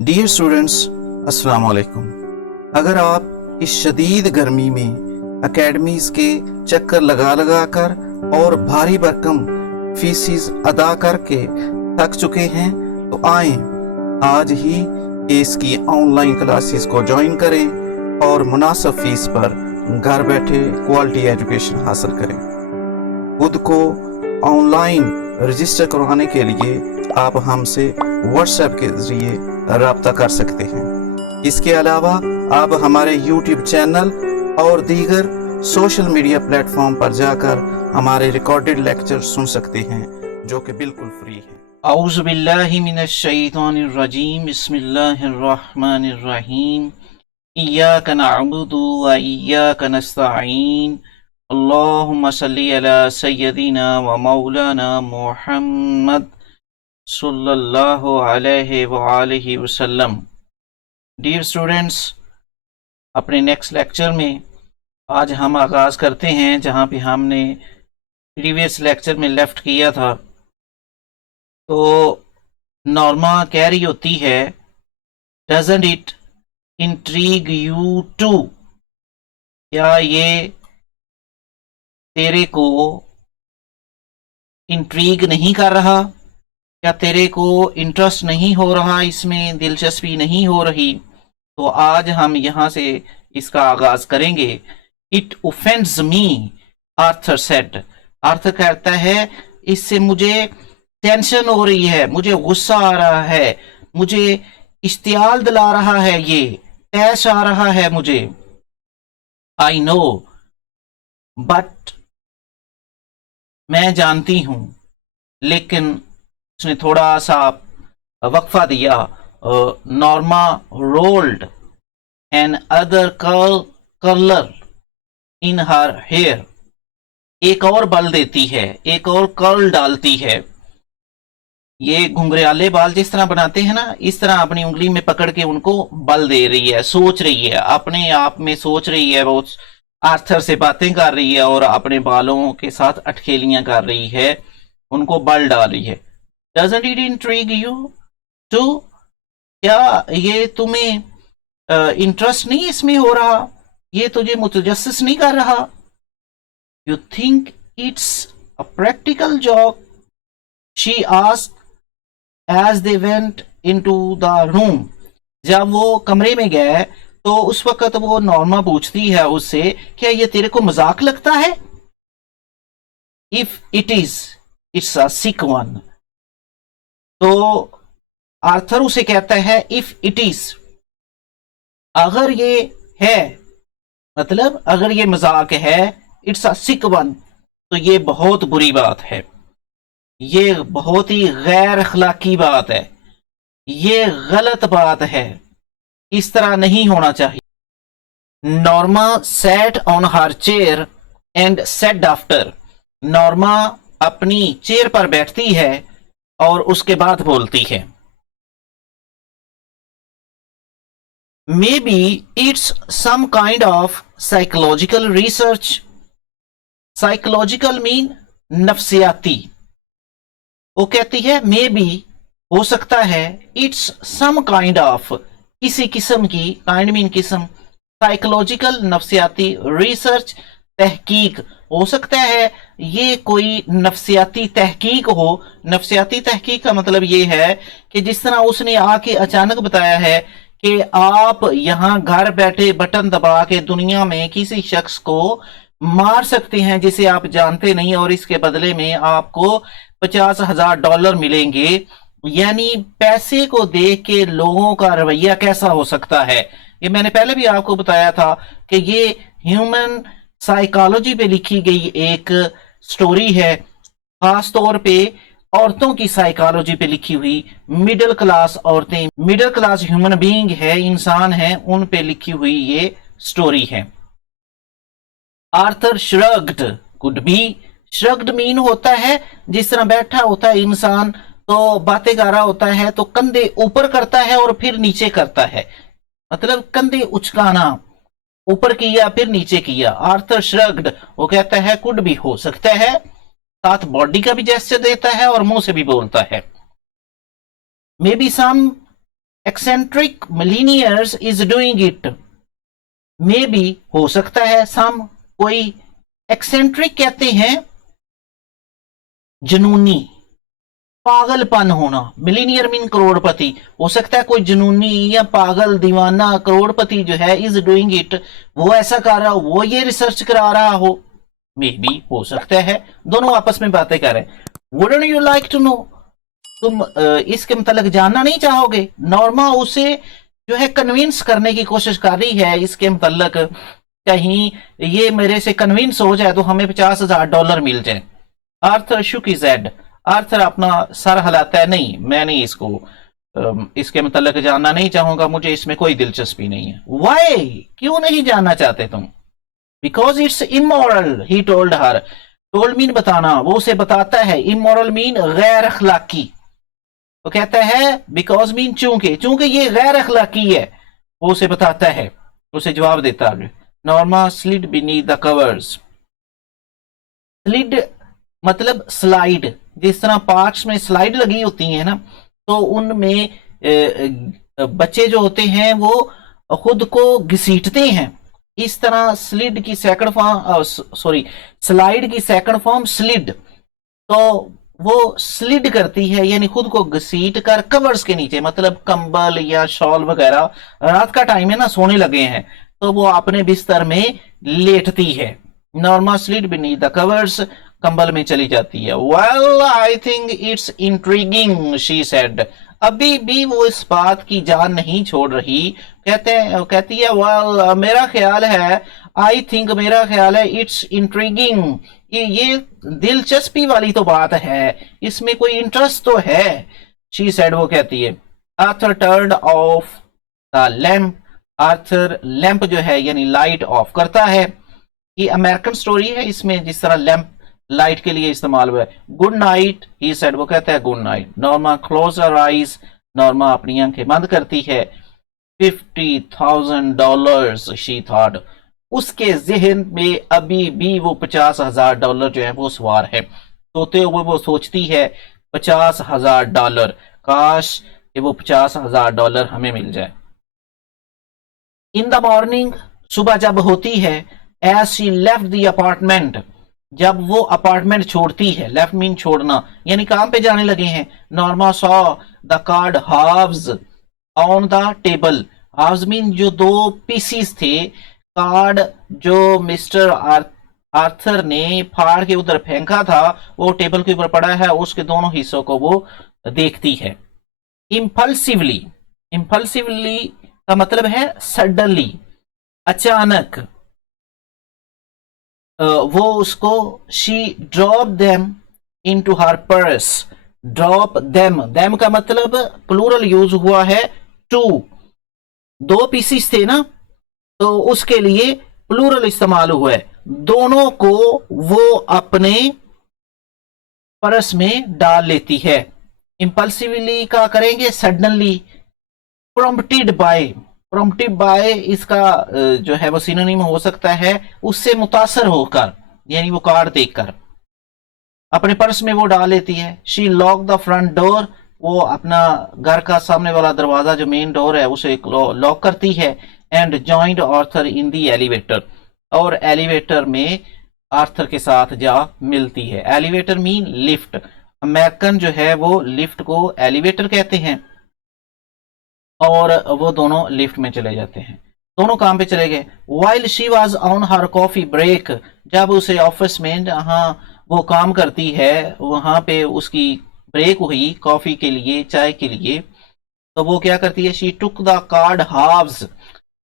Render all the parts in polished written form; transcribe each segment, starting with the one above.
Dear students, अस्सलाम वालेकुम। अगर आप इस शदीद गर्मी में एकेडमीज के चक्कर लगा लगा कर और भारी भरकम फीसिस अदा करके थक चुके हैं तो आए आज ही इसकी ऑनलाइन क्लासेस को ज्वाइन करें और मुनासिब फीस पर घर बैठे क्वालिटी एजुकेशन हासिल करें। खुद को ऑनलाइन रजिस्टर करवाने के लिए आप हमसे व्हाट्सएप के जरिए रब्ता कर सकते हैं। इसके अलावा आप हमारे यूट्यूब चैनल और दीगर सोशल मीडिया प्लेटफॉर्म पर जाकर हमारे रिकॉर्डेड लेक्चर सुन सकते हैं जो कि बिल्कुल फ्री है। औज़ु बिल्लाहि मिनश शैतानिर रजीम, बिस्मिल्लाहिर रहमानिर रहीम। इय्याका नअबुदु व इय्याका नस्तईन। अल्लाहुम्मा सल्लि अला सय्यदिना व मौलाना मुहम्मद सल्लल्लाहु अलैहि व आलिहि वसल्लम। डियर स्टूडेंट्स, अपने नेक्स्ट लेक्चर में आज हम आगाज़ करते हैं जहाँ पे हमने प्रीवियस लेक्चर में लेफ्ट किया था। तो नॉर्मा कह रही होती है, doesn't it intrigue you too, क्या ये तेरे को इंट्रीग नहीं कर रहा, क्या तेरे को इंटरेस्ट नहीं हो रहा, इसमें दिलचस्पी नहीं हो रही। तो आज हम यहाँ से इसका आगाज करेंगे। It offends me, Arthur said. Arthur कहता है इससे मुझे टेंशन हो रही है, मुझे गुस्सा आ रहा है, मुझे इश्तियाल दिला रहा है, ये तैश आ रहा है मुझे। आई नो, बट मैं जानती हूं, लेकिन उसने थोड़ा सा वक्फा दिया। Norma rolled another curler in her hair, एक और बल देती है, एक और कर्ल डालती है। ये घुंघराले बाल जिस तरह बनाते हैं ना, इस तरह अपनी उंगली में पकड़ के उनको बल दे रही है, सोच रही है, अपने आप में सोच रही है, वो आर्थर से बातें कर रही है और अपने बालों के साथ अटखेलियां कर रही है, उनको बल डाल रही है। Doesn't it intrigue you too? क्या ये तुम्हें इंटरेस्ट नहीं इसमें हो रहा, ये तुझे मुतजस्सिस नहीं कर रहा? You think it's a practical joke? She asked as they went into the room. जब वो कमरे में गए तो उस वक्त वो नॉर्मा पूछती है उससे, क्या ये तेरे को मजाक लगता है? If it is, it's a sick one. तो आर्थर उसे कहता है इफ इट इज, अगर ये है, मतलब अगर ये मजाक है, इट्स अ सिक वन, तो ये बहुत बुरी बात है, ये बहुत ही गैर अखलाकी बात है, ये गलत बात है, इस तरह नहीं होना चाहिए। Norma sat on her chair and said after. Norma अपनी चेयर पर बैठती है और उसके बाद बोलती है, maybe it's some kind of psychological research. Psychological mean नफ्सियाती। वो कहती है मे बी, हो सकता है, इट्स सम काइंड ऑफ, किसी किस्म की, काइंड मीन किस्म, साइकोलॉजिकल नफ्सियाती, रिसर्च तहकीक, हो सकता है ये कोई नफ्सियाती तहकीक हो। नफ्सियाती तहकीक का मतलब ये है कि जिस तरह उसने आके अचानक बताया है कि आप यहां घर बैठे बटन दबा के दुनिया में किसी शख्स को मार सकते हैं जिसे आप जानते नहीं, और इसके बदले में आपको $50,000 मिलेंगे। यानी पैसे को देख के लोगों का रवैया कैसा हो सकता है। ये मैंने पहले भी आपको बताया था कि ये ह्यूमन साइकोलॉजी पे लिखी गई एक स्टोरी है, खास तौर पे औरतों की साइकोलॉजी पे लिखी हुई। मिडिल क्लास औरतें, मिडिल क्लास ह्यूमन बीइंग है, इंसान है, उन पे लिखी हुई ये स्टोरी है। Arthur shrugged, could be. Shrugged mean होता है जिस तरह बैठा होता है इंसान तो बातें कर रहा होता है तो कंधे ऊपर करता है और फिर नीचे करता है, मतलब कंधे उचकाना, ऊपर किया फिर नीचे किया। आर्थर श्रग्ड, वो कहता है कुड भी, हो सकता है, साथ बॉडी का भी जेस्चर देता है और मुंह से भी बोलता है। Maybe some eccentric millionaires is doing it. Maybe हो सकता है, सम कोई एक्सेंट्रिक कहते हैं जुनूनी, पागलपन होना, मिलीनियर मीन करोड़पति, हो सकता है कोई जुनूनी या पागल दीवाना करोड़पति जो है इज डूइंग इट, वो ऐसा कर रहा हो, वो ये रिसर्च करा रहा हो, मे बी हो सकता है, दोनों आपस में बातें कर रहे हैं। Wouldn't you like to know, तुम इसके मतलब जानना नहीं चाहोगे? नॉर्मा उसे जो है कन्विंस करने की कोशिश कर रही है इसके मतलब, कहीं ये मेरे से कन्विंस हो जाए तो हमें $50,000 मिल जाए। Arthur shook his head, Arthur अपना सर हिलाता है, नहीं मैं नहीं इसके मतलब जानना नहीं चाहूंगा, मुझे इसमें कोई दिलचस्पी नहीं है। वाई, क्यों नहीं जानना चाहते तुम? Because it's immoral he told her, told mean बताना, वो उसे बताता है, इमोरल मीन गैर अखलाकी, वो कहता है बिकॉज मीन चूंकि, चूंकि ये गैर अखलाकी है, वो उसे बताता है, उसे जवाब देता है। Norma slid beneath the covers, slid मतलब स्लाइड, जिस तरह पार्क्स में स्लाइड लगी होती है ना, तो उनमें बच्चे जो होते हैं वो खुद को घसीटते हैं, इस तरह स्लिड की सेकंड फॉर्म, सॉरी स्लाइड की सेकंड फॉर्म स्लिड, तो वो स्लिड करती है यानी खुद को घसीट कर कवर्स के नीचे, मतलब कंबल या शॉल वगैरह, रात का टाइम है ना, सोने लगे हैं, तो वो अपने बिस्तर में लेटती है। Norma slid beneath the covers, कंबल में चली जाती है। Well I think it's intriguing she said, अभी भी वो इस बात की जान नहीं छोड़ रही, कहती है वेल मेरा ख्याल है, आई थिंक मेरा ख्याल है, इट्स इंट्रीगिंग, ये दिलचस्पी वाली तो बात है, इसमें कोई इंटरेस्ट तो है। शी सेड, वो कहती है। Arthur turned of the lamp, Arthur lamp जो है यानी लाइट ऑफ करता है। ये अमेरिकन स्टोरी है, इसमें जिस तरह लैंप लाइट के लिए इस्तेमाल हुआ है। गुड नाइट ही सेड, वो कहता है good night. Norma close her eyes, Norma अपनी आंखें बंद करती है। $50,000 शी थॉट, उसके जहन में अभी भी वो $50,000 जो है वो सवार है। सोते हुए वो सोचती है $50,000, काश कि वो $50,000 हमें मिल जाए। इन द मॉर्निंग, सुबह जब होती है, as she left the apartment, जब वो अपार्टमेंट छोड़ती है, लेफ्ट मीन छोड़ना यानी काम पे जाने लगे हैं। Norma saw the card halves on the table, halves mean जो दो पीसीस थे, कार्ड जो मिस्टर आर्थर ने फाड़ के उधर फेंका था वो टेबल के ऊपर पड़ा है, उसके दोनों हिस्सों को वो देखती है। इम्पल्सिवली, इम्पल्सिवली का मतलब है सडनली, अचानक, वो उसको, she drop them into her purse, drop them, them का मतलब प्लूरल यूज हुआ है, टू, दो पीसीस थे ना, तो उसके लिए प्लूरल इस्तेमाल हुआ है, दोनों को वो अपने पर्स में डाल लेती है। इंपल्सिवली का करेंगे सडनली। प्रोम्प्टेड बाय, प्रोम्प्टेड बाय इसका जो है वो सिनोनिम हो सकता है उससे मुतासर होकर, यानी वो कार्ड देखकर अपने पर्स में वो डाल लेती है। She lock the front door, वो अपना घर का सामने वाला दरवाजा जो मेन डोर है उसे लॉक करती है। And joined Arthur in the elevator, और एलिवेटर में आर्थर के साथ जा मिलती है। एलिवेटर मीन लिफ्ट, अमेरिकन जो है वो लिफ्ट को एलिवेटर कहते हैं, और वो दोनों लिफ्ट में चले जाते हैं, दोनों काम पे चले गए। While she was on her coffee break, जब उसे ऑफिस में जहाँ वो काम करती है वहां पे उसकी ब्रेक हुई कॉफी के लिए, चाय के लिए, तो वो क्या करती है, she took the card halves,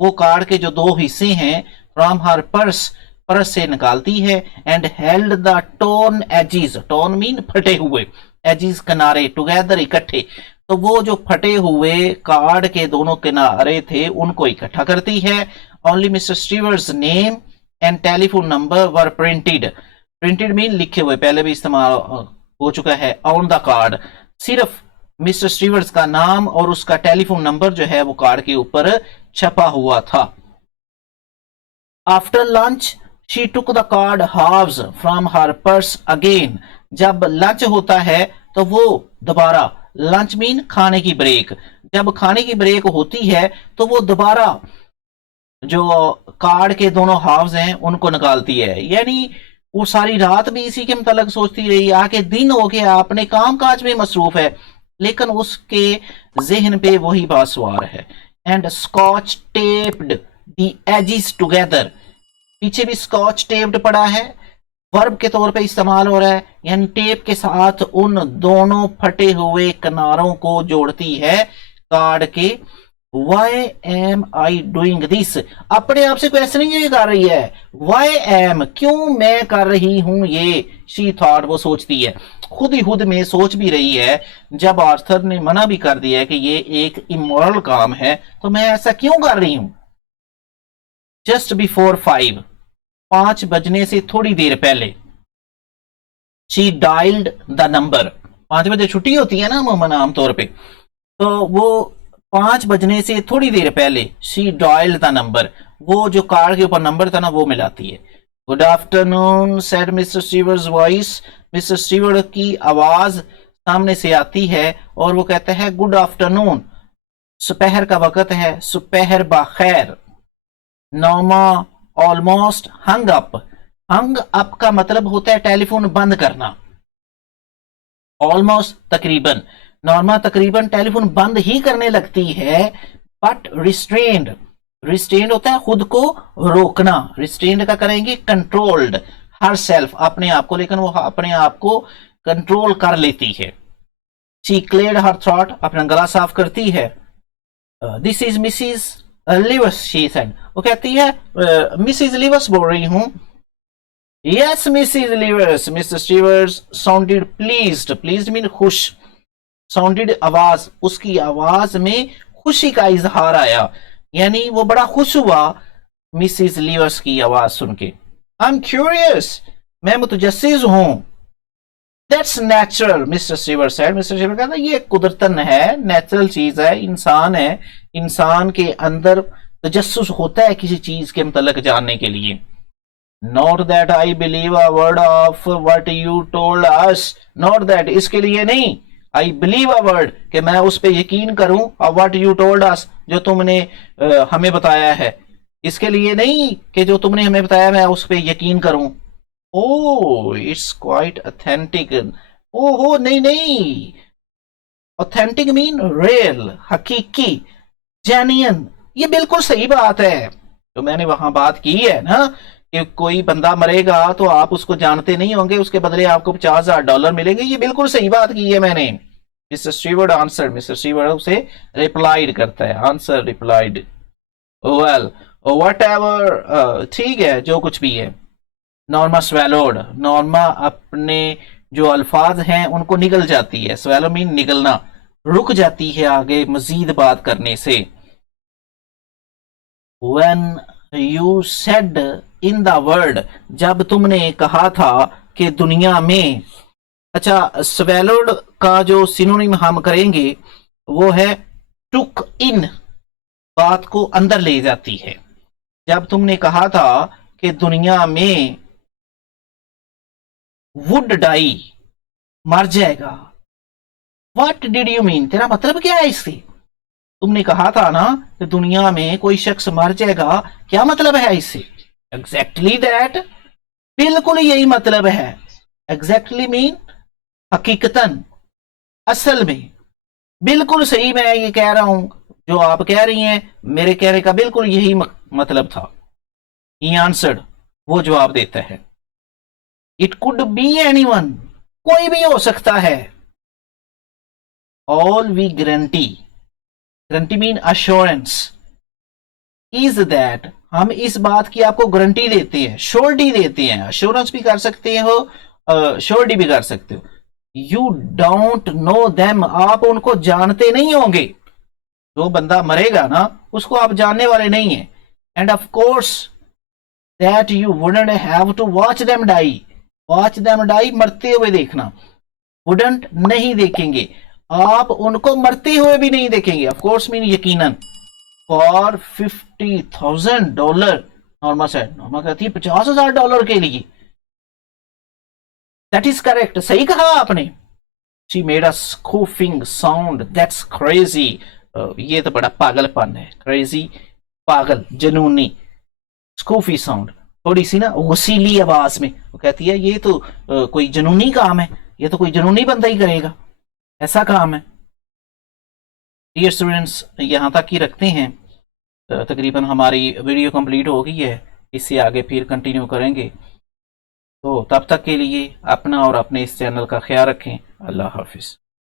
वो कार्ड के जो दो हिस्से हैं फ्रॉम हर पर्स, पर्स से निकालती है। And held the torn edges, torn mean फटे हुए, एजिस किनारे, टुगेदर इकट्ठे, तो वो जो फटे हुए कार्ड के दोनों किनारे थे उनको इकट्ठा करती है। Only Mister Stevers name and telephone number were printed, printed mean लिखे हुए, पहले भी इस्तेमाल हो चुका है ऑन द कार्ड, सिर्फ मिस्टर स्टीवर्स का नाम और उसका टेलीफोन नंबर जो है वो कार्ड के ऊपर छपा हुआ था। After lunch she took the card halves from her purse again, जब लंच होता है तो वो दोबारा लंच मीन खाने की ब्रेक। जब खाने की ब्रेक होती है तो वो दोबारा जो कार्ड के दोनों हाफ्स हैं उनको निकालती है, यानी वो सारी रात भी इसी के मुतालिक सोचती रही, आके दिन हो गया, अपने काम काज में मसरूफ है, लेकिन उसके जहन पे वही बात सवार है। And scotch taped the edges together, पीछे भी स्कॉच टेप्ड पड़ा है, वर्ब के तौर पे इस्तेमाल हो रहा है, यानी टेप के साथ उन दोनों फटे हुए किनारों को जोड़ती है कार्ड के। Why am I doing this, अपने आप से क्वेश्चनिंग ये कर रही है, वाई एम, क्यों मैं कर रही हूं ये, शी थॉट, वो सोचती है, खुद ही खुद में सोच भी रही है। जब आर्थर ने मना भी कर दिया है कि ये एक इमोरल काम है, तो मैं ऐसा क्यों कर रही हूं। जस्ट बिफोर 5, 5 बजने से थोड़ी देर पहले, शी डायल्ड द नंबर, 5 बजे छुट्टी होती है ना अमूमन आमतौर पे, तो वो 5 बजने से थोड़ी देर पहले शी डायल्ड द नंबर, वो जो कार्ड के ऊपर नंबर था ना वो मिलाती है। Good afternoon said Mister Stevers voice, Mister Steward की आवाज सामने से आती है और वो कहता है गुड आफ्टरनून, सुपहर का वक्त है, सुपहर बखैर। Norma almost hung up, hung up का मतलब होता है टेलीफोन बंद करना, ऑलमोस्ट तकरीबन, नॉर्मा तकरीबन टेलीफोन बंद ही करने लगती है, बट रिस्ट्रेन्ड, रिस्ट्रेन्ड होता है खुद को रोकना, रिस्ट्रेन्ड का करेंगे कंट्रोल्ड, हर सेल्फ, अपने आप को, लेकिन वो अपने आप को कंट्रोल कर लेती है। शी क्लियर्ड हर थ्रॉट, अपना गला साफ करती है। This is Mrs Lives, she said, वो कहती है मिसिज लिवस बोल रही हूं। Yes Mrs Lives, Mister Stevers sounded pleased, pleased mean खुश, साउंडेड आवाज, उसकी आवाज में खुशी का इजहार आया, यानी वो बड़ा खुश हुआ मिसिज लिवस की आवाज सुन के। आई एम क्यूरियस, मैं मुतजस्सिस हूं। That's natural, Mister Stever said, Mister Stever कहता ये कुदरतन है, नेचुरल चीज है, इंसान है, इंसान के अंदर तजस्सुस होता है किसी चीज के मुतल्लिक जानने के लिए। Not that I believe a word of what you told us, not that, इसके लिए नहीं, आई बिलीव अ वर्ड, कि मैं उस पर यकीन करूं, of what you told us, जो तुमने हमें बताया है, इसके लिए नहीं कि जो तुमने हमें बताया मैं उस पर यकीन करूं। ओह इट्स क्वाइट ऑथेंटिक, ओहो नहीं नहीं, ऑथेंटिक मीन रियल, हकीकी, जेन्युइन, ये बिल्कुल सही बात है। तो मैंने वहां बात की है ना कि कोई बंदा मरेगा तो आप उसको जानते नहीं होंगे, उसके बदले आपको $50,000 मिलेंगे, ये बिल्कुल सही बात की है मैंने। Mister steward answer, mister steward उसे रिप्लाइड करता है, answer replied, well what ever, ठीक है जो कुछ भी है। नॉर्मा स्वेलोड, नॉर्मा अपने जो अल्फाज हैं उनको निगल जाती है, स्वेलो मीन निगलना, रुक जाती है आगे मजीद बात करने से। When you said in the world, जब तुमने कहा था कि दुनिया में, अच्छा स्वेलोड का जो सिनोनिम हम करेंगे वो है टुक इन, बात को अंदर ले जाती है। जब तुमने कहा था कि दुनिया में वुड डाई, मर जाएगा, व्हाट डिड यू मीन, तेरा मतलब क्या है इससे, तुमने कहा था ना कि दुनिया में कोई शख्स मर जाएगा, क्या मतलब है इससे। एग्जैक्टली दैट, बिल्कुल यही मतलब है। एग्जैक्टली मीन हकीकतन, असल में, बिल्कुल सही मैं ये कह रहा हूं, जो आप कह रही हैं मेरे कहने का बिल्कुल यही मतलब था। ही आंसर्ड, वो जवाब देता है। इट कुड बी एनीवन, कोई भी हो सकता है। All we guarantee, guarantee mean assurance, is that, हम इस बात की आपको गारंटी देते हैं, श्योरिटी देते हैं, अश्योरेंस भी कर सकते हो, श्योरिटी भी कर सकते हो। यू डोंट नो देम, आप उनको जानते नहीं होंगे, जो बंदा मरेगा ना उसको आप जानने वाले नहीं है। And of course that you wouldn't have to watch them die, watch them die मरते हुए देखना, वुडंट नहीं देखेंगे, आप उनको मरते हुए भी नहीं देखेंगे। ऑफ कोर्स मीन यकीनन। फॉर $50,000, नॉर्मा सेड, नॉर्मा कहती है $50,000 के लिए। दैट इज करेक्ट, सही कहा आपने। She made a scoffing sound, that's crazy. ये तो बड़ा पागलपन है। क्रेजी, पागल, जुनूनी। स्कूफी साउंड, थोड़ी सी ना वसीली आवाज में वो कहती है ये तो कोई जुनूनी काम है, ये तो कोई जुनूनी बंदा ही करेगा, ऐसा काम है। डियर स्टूडेंट्स, यहाँ तक ही रखते हैं। तकरीबन हमारी वीडियो कंप्लीट हो गई है, इससे आगे फिर कंटिन्यू करेंगे। तो तब तक के लिए अपना और अपने इस चैनल का ख्याल रखें। अल्लाह हाफिज़।